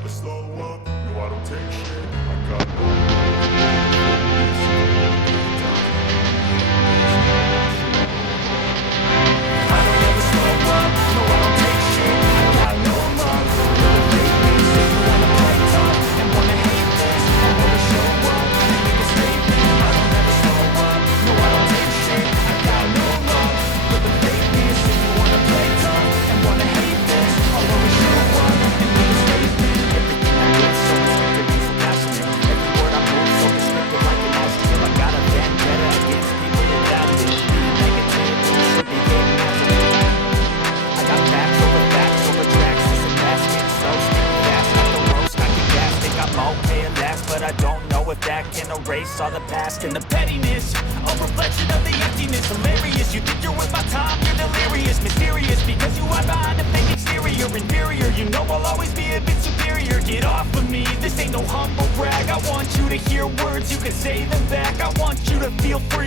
never slow up, no I don't take shit, I got no I don't ever slow up, no I don't take shit, I got no love for the fakeness. If you wanna play tough and wanna hate this, I'm gonna show up and make a statement. I don't ever slow up, no I don't take shit, I got no love for the fakeness. If you wanna play tough and wanna hate this, I'll always show up and make a statement. Everything I do so restricted and so passionate. Every word I move so restricted like an astronaut. I got a vendetta against people that doubt it. Being negative, you should be getting after it. I got facts over tracks, it's a basket. So sticky fast, not the roast, I get gas. Think I'm okay at last, but I don't know if that can erase all the past. And the pettiness, a reflection of the emptiness. Hilarious, you think you're with my time, you're delirious. Mysterious, because you are behind a fake exterior. Inferior, you know I'll always be a bit superior. Get off of me, this ain't no humble brag. I want you to hear words, you can say them back. I want you to feel free